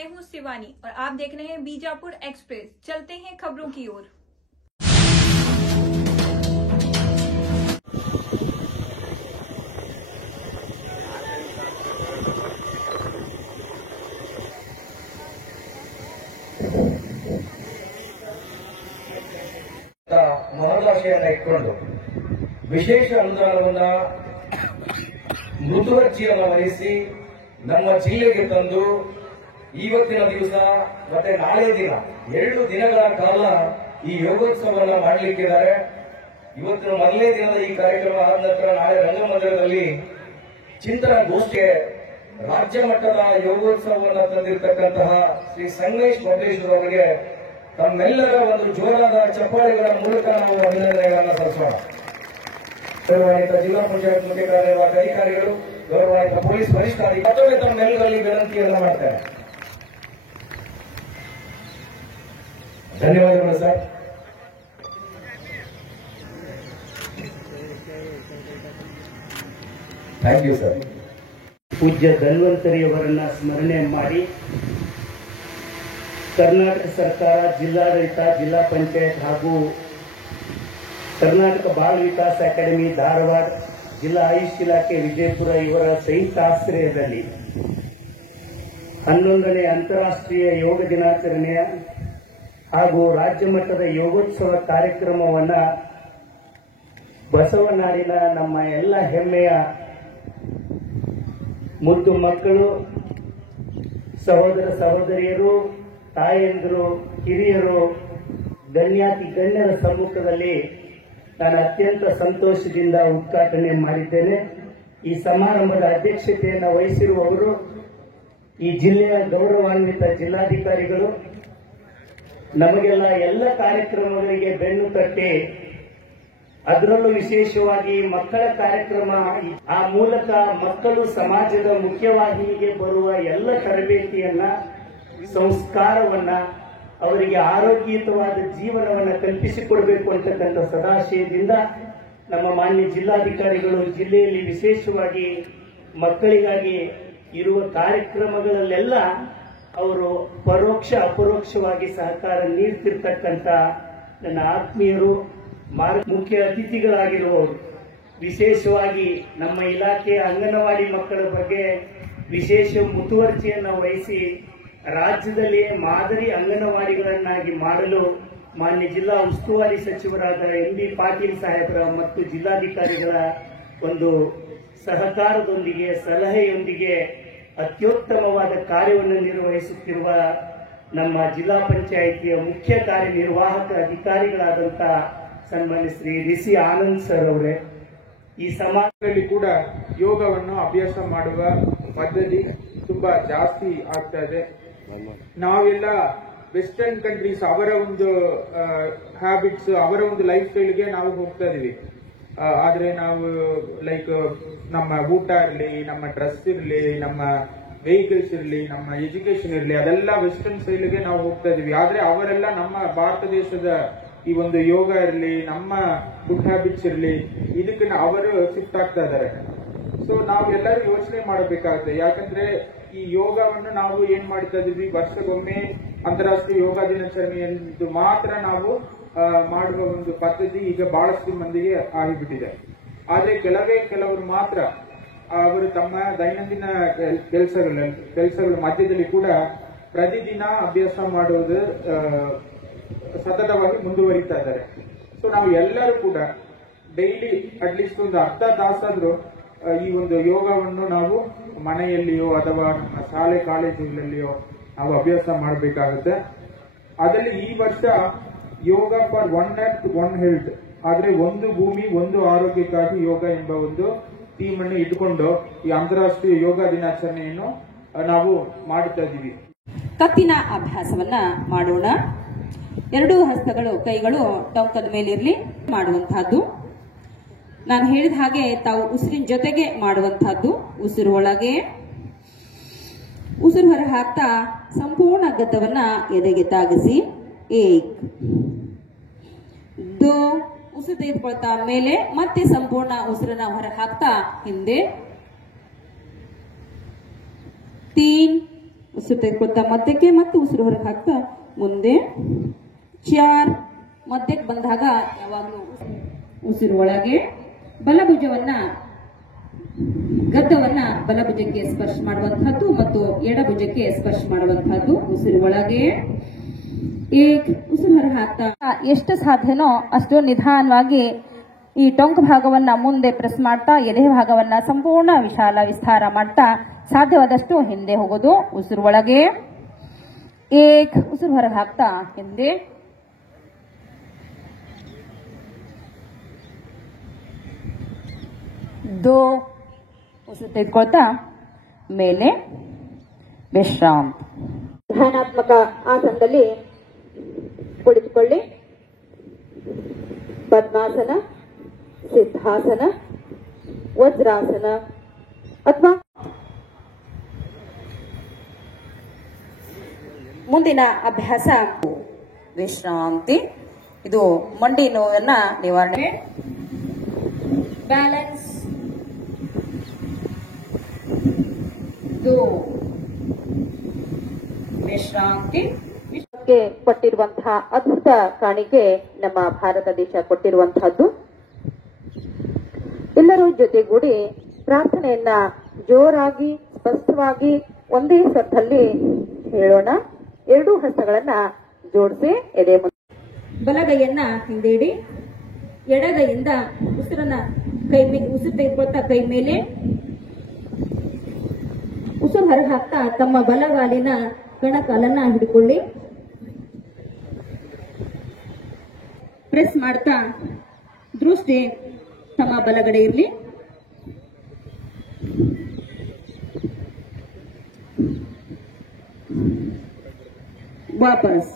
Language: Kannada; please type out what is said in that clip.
मैं हूं शिवानी और आप देख रहे हैं बीजापुर एक्सप्रेस। चलते हैं खबरों की ओर। ಮಹದಾಶೆಯನ್ನ ಇಟ್ಕೊಂಡು ವಿಶೇಷ ಅನುದಾನವನ್ನ ಮೃದುವರ್ಜಿಯನ್ನು ವಹಿಸಿ ನಮ್ಮ ಜಿಲ್ಲೆಗೆ ತಂದು ಇವತ್ತಿನ ದಿವಸ ಮತ್ತೆ ನಾಳೆ ದಿನ 2 ದಿನಗಳ ಕಾಲ ಈ ಯೋಗೋತ್ಸವವನ್ನು ಮಾಡಲಿಕ್ಕಿದ್ದಾರೆ. ಇವತ್ತಿನ ಮೊದಲನೇ ದಿನದ ಈ ಕಾರ್ಯಕ್ರಮ ಆದ ನಂತರ ನಾಳೆ ರಂಗಮಂದಿರದಲ್ಲಿ ಚಿಂತನ ಗೋಷ್ಠಿಗೆ ರಾಜ್ಯ ಮಟ್ಟದ ಯೋಗೋತ್ಸವವನ್ನು ತಂದಿರತಕ್ಕಂತಹ ಶ್ರೀ ಸಂಗಮೇಶ್ ಪಬ್ಲಿಷರ್ ಅವರಿಗೆ ತಮ್ಮೆಲ್ಲರ ಒಂದು ಜೋರಾದ ಚಪ್ಪಾಳೆಗಳ ಮೂಲಕ ನಾವು ಅಭಿನಂದನೆಗಳನ್ನು ಸಲ್ಲಿಸೋಣ. ಗೌರವಾನ್ವಿತ ಜಿಲ್ಲಾ ಪಂಚಾಯತ್ ಮುಖ್ಯ ಕಾರ್ಯನಿರ್ವಾಹಕ ಅಧಿಕಾರಿಗಳು, ಗೌರವಾನ್ವಿತ ಪೊಲೀಸ್ ವರಿಷ್ಠಾಧಿಕಾರಿ ಮತ್ತೊಮ್ಮೆ ತಮ್ಮೆಲ್ಲರಲ್ಲಿ ವಿನಂತಿಯನ್ನು ಮಾಡ್ತಾರೆ. ಧನ್ಯವಾದಗಳು ಸರ್. Thank you sir. ಪೂಜ್ಯ ಧನ್ವಂತರಿಯವರನ್ನ ಸ್ಮರಣೆ ಮಾಡಿ ಕರ್ನಾಟಕ ಸರ್ಕಾರ, ಜಿಲ್ಲಾಡಳಿತ, ಜಿಲ್ಲಾ ಪಂಚಾಯತ್ ಹಾಗೂ ಕರ್ನಾಟಕ ಬಾಲ ವಿಕಾಸ ಅಕಾಡೆಮಿ ಧಾರವಾಡ, ಜಿಲ್ಲಾ ಆಯುಷ್ ಇಲಾಖೆ ವಿಜಯಪುರ ಇವರ ಸಂಯುಕ್ತ ಆಶ್ರಯದಲ್ಲಿ 11ನೇ ಅಂತಾರಾಷ್ಟ್ರೀಯ ಯೋಗ ದಿನಾಚರಣೆಯ ಹಾಗೂ ರಾಜ್ಯ ಮಟ್ಟದ ಯೋಗೋತ್ಸವ ಕಾರ್ಯಕ್ರಮವನ್ನು ಬಸವನಾಡಿನ ನಮ್ಮ ಎಲ್ಲ ಹೆಮ್ಮೆಯ ಮುದ್ದು ಮಕ್ಕಳು, ಸಹೋದರ ಸಹೋದರಿಯರು, ತಾಯಂದಿರು, ಹಿರಿಯರು, ಗಣ್ಯಾತಿ ಗಣ್ಯರ ಸಮ್ಮುಖದಲ್ಲಿ ನಾನು ಅತ್ಯಂತ ಸಂತೋಷದಿಂದ ಉದ್ಘಾಟನೆ ಮಾಡಿದ್ದೇನೆ. ಈ ಸಮಾರಂಭದ ಅಧ್ಯಕ್ಷತೆಯನ್ನು ವಹಿಸಿರುವವರು ಈ ಜಿಲ್ಲೆಯ ಗೌರವಾನ್ವಿತ ಜಿಲ್ಲಾಧಿಕಾರಿಗಳು. ನಮಗೆಲ್ಲ ಎಲ್ಲ ಕಾರ್ಯಕ್ರಮಗಳಿಗೆ ಬೆನ್ನು ತಟ್ಟಿ ಅದರಲ್ಲೂ ವಿಶೇಷವಾಗಿ ಮಕ್ಕಳ ಕಾರ್ಯಕ್ರಮ, ಆ ಮೂಲಕ ಮಕ್ಕಳು ಸಮಾಜದ ಮುಖ್ಯವಾಹಿನಿಗೆ ಬರುವ ಎಲ್ಲ ತರಬೇತಿಯನ್ನ, ಸಂಸ್ಕಾರವನ್ನ, ಅವರಿಗೆ ಆರೋಗ್ಯಯುತವಾದ ಜೀವನವನ್ನು ಕಲ್ಪಿಸಿಕೊಡಬೇಕು ಅಂತಕ್ಕಂಥ ಸದಾಶಯದಿಂದ ನಮ್ಮ ಮಾನ್ಯ ಜಿಲ್ಲಾಧಿಕಾರಿಗಳು ಜಿಲ್ಲೆಯಲ್ಲಿ ವಿಶೇಷವಾಗಿ ಮಕ್ಕಳಿಗಾಗಿ ಇರುವ ಕಾರ್ಯಕ್ರಮಗಳಲ್ಲೆಲ್ಲ ಅವರು ಪರೋಕ್ಷ ಅಪರೋಕ್ಷವಾಗಿ ಸಹಕಾರ ನೀಡ್ತಿರ್ತಕ್ಕಂಥ ನನ್ನ ಆತ್ಮೀಯರು, ಮುಖ್ಯ ಅತಿಥಿಗಳಾಗಿರುವವರು, ವಿಶೇಷವಾಗಿ ನಮ್ಮ ಇಲಾಖೆಯ ಅಂಗನವಾಡಿ ಮಕ್ಕಳ ಬಗ್ಗೆ ವಿಶೇಷ ಮುತುವರ್ಜಿಯನ್ನು ವಹಿಸಿ ರಾಜ್ಯದಲ್ಲಿಯೇ ಮಾದರಿ ಅಂಗನವಾಡಿಗಳನ್ನಾಗಿ ಮಾಡಲು ಮಾನ್ಯ ಜಿಲ್ಲಾ ಉಸ್ತುವಾರಿ ಸಚಿವರಾದ ಎಂ ಬಿ ಪಾಟೀಲ್ ಸಾಹೇಬರ ಮತ್ತು ಜಿಲ್ಲಾಧಿಕಾರಿಗಳ ಒಂದು ಸಹಕಾರದೊಂದಿಗೆ, ಸಲಹೆಯೊಂದಿಗೆ ಅತ್ಯುತ್ತಮವಾದ ಕಾರ್ಯವನ್ನು ನಿರ್ವಹಿಸುತ್ತಿರುವ ನಮ್ಮ ಜಿಲ್ಲಾ ಪಂಚಾಯಿತಿಯ ಮುಖ್ಯ ಕಾರ್ಯನಿರ್ವಾಹಕ ಅಧಿಕಾರಿಗಳಾದಂಥ ಸನ್ಮಾನ್ಯ ಶ್ರೀ ರಿಸಿ ಆನಂದ್ ಸರ್ ಅವರೇ, ಈ ಸಮಾಜದಲ್ಲಿ ಕೂಡ ಯೋಗವನ್ನು ಅಭ್ಯಾಸ ಮಾಡುವ ಪದ್ಧತಿ ತುಂಬಾ ಜಾಸ್ತಿ ಆಗ್ತಾ ಇದೆ. ನಾವೆಲ್ಲ ವೆಸ್ಟರ್ನ್ ಕಂಟ್ರೀಸ್ ಅವರ ಒಂದು ಹ್ಯಾಬಿಟ್ಸ್, ಅವರ ಒಂದು ಲೈಫ್ ಸ್ಟೈಲ್ಗೆ ನಾವು ಹೋಗ್ತಾ ಇದೀವಿ. ಆದ್ರೆ ನಾವು ಲೈಕ್ ನಮ್ಮ ಊಟ ಇರಲಿ, ನಮ್ಮ ಡ್ರೆಸ್ ಇರಲಿ, ನಮ್ಮ ವೆಹಿಕಲ್ಸ್ ಇರಲಿ, ನಮ್ಮ ಎಜುಕೇಶನ್ ಇರಲಿ, ಅದೆಲ್ಲ ವೆಸ್ಟರ್ನ್ ಸ್ಟೈಲ್ಗೆ ನಾವು ಹೋಗ್ತಾ ಇದೀವಿ. ಆದ್ರೆ ಅವರೆಲ್ಲ ನಮ್ಮ ಭಾರತ ದೇಶದ ಈ ಒಂದು ಯೋಗ ಇರಲಿ, ನಮ್ಮ ಫುಡ್ ಹ್ಯಾಬಿಟ್ಸ್ ಇರಲಿ, ಇದಕ್ಕೆ ಅವರು ಶಿಫ್ಟ್ ಆಗ್ತಾ ಇದ್ದಾರೆ. ಸೊ ನಾವು ಎಲ್ಲರೂ ಯೋಚನೆ ಮಾಡಬೇಕಾಗುತ್ತೆ. ಯಾಕಂದ್ರೆ ಈ ಯೋಗವನ್ನು ನಾವು ಏನ್ ಮಾಡ್ತಾ ಇದೀವಿ, ವರ್ಷಕ್ಕೊಮ್ಮೆ ಅಂತಾರಾಷ್ಟ್ರೀಯ ಯೋಗ ದಿನಾಚರಣೆ ಎಂದು ಮಾತ್ರ ನಾವು ಮಾಡುವ ಒಂದು ಪದ್ಧತಿ ಈಗ ಬಹಳಷ್ಟು ಮಂದಿಗೆ ಆಗಿಬಿಟ್ಟಿದೆ. ಆದ್ರೆ ಕೆಲವರು ಮಾತ್ರ ಅವರು ತಮ್ಮ ದೈನಂದಿನ ಕೆಲಸಗಳ ಮಧ್ಯದಲ್ಲಿ ಕೂಡ ಪ್ರತಿದಿನ ಅಭ್ಯಾಸ ಮಾಡುವುದು ಸತತವಾಗಿ ಮುಂದುವರಿತಾ ಇದ್ದಾರೆ. ಸೊ ನಾವು ಎಲ್ಲರೂ ಕೂಡ ಡೈಲಿ ಅಟ್ಲೀಸ್ಟ್ ಒಂದು ಅರ್ಧ ತಾಸಾದ್ರೂ ಈ ಒಂದು ಯೋಗವನ್ನು ನಾವು ಮನೆಯಲ್ಲಿಯೋ ಅಥವಾ ನಮ್ಮ ಶಾಲೆ ಕಾಲೇಜುಗಳಲ್ಲಿಯೋ ನಾವು ಅಭ್ಯಾಸ ಮಾಡಬೇಕಾಗುತ್ತೆ. ಅದರಲ್ಲಿ ಈ ವರ್ಷ yoga for one earth one health, ಆದ್ರೆ ಒಂದು ಭೂಮಿ ಒಂದು ಆರೋಗ್ಯಕ್ಕಾಗಿ ಯೋಗ ಎಂಬ ಒಂದು ಥೀಮ್ ಅನ್ನು ಇಟ್ಟುಕೊಂಡು ಈ ಅಂತಾರಾಷ್ಟ್ರೀಯ ಯೋಗ ದಿನಾಚರಣೆಯನ್ನು ನಾವು ಮಾಡುತ್ತಾ ಇದ್ದೀವಿ. ಕತ್ತಿನ ಅಭ್ಯಾಸವನ್ನ ಮಾಡೋಣ. 2 ಹಸ್ತಗಳು, ಕೈಗಳು ಟೊಂಕದ ಮೇಲಿರಲಿ ಮಾಡುವಂತಹದ್ದು. ನಾನು ಹೇಳಿದ ಹಾಗೆ ತಾವು ಉಸಿರಿನ ಜೊತೆಗೆ ಮಾಡುವಂತಹದ್ದು. ಉಸಿರು ಒಳಗೆ, ಉಸಿರು ಹೊರ ಹಾಕ್ತಾ ಸಂಪೂರ್ಣ ಗದ್ದವನ್ನ ಎದೆಗೆ ತಾಗಿಸಿ. 1 2 ಉಸಿರು ತೆಗೆದುಕೊಳ್ತಾ ಮೇಲೆ ಮತ್ತೆ ಸಂಪೂರ್ಣ ಉಸಿರನ್ನ ಹೊರ ಹಾಕ್ತಾ ಹಿಂದೆ. 3 ಉಸಿರು ತೆಗೆದುಕೊಳ್ತಾ ಮಧ್ಯಕ್ಕೆ ಮತ್ತು ಉಸಿರು ಹೊರಗೆ ಹಾಕ್ತಾ ಮುಂದೆ 4 ಮಧ್ಯಕ್ಕೆ ಬಂದಾಗ ಯಾವಾಗಲೂ ಉಸಿರು ಒಳಗೆ ಬಲಭುಜವನ್ನ ಗದ್ದವನ್ನ ಬಲಭುಜಕ್ಕೆ ಸ್ಪರ್ಶ ಮಾಡುವಂತಹದ್ದು ಮತ್ತು ಎಡಭುಜಕ್ಕೆ ಸ್ಪರ್ಶ ಮಾಡುವಂತಹದ್ದು. ಉಸಿರು ಒಳಗೆ ಉಸಿರು ಹೊರ ಹಾಕ್ತಾ ಎಷ್ಟು ಸಾಧ್ಯನೋ ಅಷ್ಟು ನಿಧಾನವಾಗಿ ಈ ಟೊಂಕ ಭಾಗವನ್ನ ಮುಂದೆ ಪ್ರೆಸ್ ಮಾಡ್ತಾ ಎದೆ ಭಾಗವನ್ನ ಸಂಪೂರ್ಣ ವಿಸ್ತಾರ ಮಾಡ್ತಾ ಸಾಧ್ಯವಾದಷ್ಟು ಹಿಂದೆ ಹೋಗೋದು. ಉಸಿರು ಒಳಗೆ ಉಸಿರು ಹೊರಗೆ ಹಾಕ್ತಾ ಹಿಂದೆ 2 ಉಸಿರು ತೆಗೆದುಕೊಳ್ತಾ ಮೇಲೆ ವಿಶ್ರಾಮ. ಧ್ಯಾನಾತ್ಮಕ ಆಸನದಲ್ಲಿ ಕುಳಿತುಕೊಳ್ಳಿ. ಪದ್ಮಾಸನ, ಸಿದ್ಧಾಸನ, ವಜ್ರಾಸನ ಅಥವಾ ಮುಂದಿನ ಅಭ್ಯಾಸ ವಿಶ್ರಾಂತಿ. ಇದು ಮಂಡಿ ನೋವನ್ನ ನಿವಾರಣೆ. ಬ್ಯಾಲೆನ್ಸ್ 2 ವಿಶ್ರಾಂತಿ. ಕೊಟ್ಟಿರುವಂತಹ ಅದ್ಭುತ ಕಾಣಿಕೆ ನಮ್ಮ ಭಾರತ ದೇಶ ಕೊಟ್ಟಿರುವಂತಹದ್ದು. ಎಲ್ಲರೂ ಜೊತೆಗೂಡಿ ಪ್ರಾರ್ಥನೆಯನ್ನ ಜೋರಾಗಿ ಸ್ಪಷ್ಟವಾಗಿ ಒಂದೇ ಸ್ವರದಲ್ಲಿ ಹೇಳೋಣ. 2 ಹಸ್ತಗಳನ್ನ ಜೋಡಿಸಿ ಎದೆ ಮುಂದೆ. ಬಲಗೈಯನ್ನ ಹಿಂದೆ ಇಡಿ. ಎಡಗೈಯಿಂದ ಉಸಿರನ್ನ ಉಸಿರು ತೆಗೆದುಕೊಳ್ತಾ ಕೈ ಮೇಲೆ, ಉಸಿರು ಹೊರಗೆ ಹಾಕ್ತಾ ತಮ್ಮ ಬಲಗಾಲಿನ ಕಣಕಾಲನ್ನ ಹಿಡ್ಕೊಳ್ಳಿ. ಪ್ರೆಸ್ ಮಾಡ್ತಾ ದೃಷ್ಟಿ ತಮ್ಮ ಬಲಗಡೆ ಇರಲಿ. ವಾಪಸ್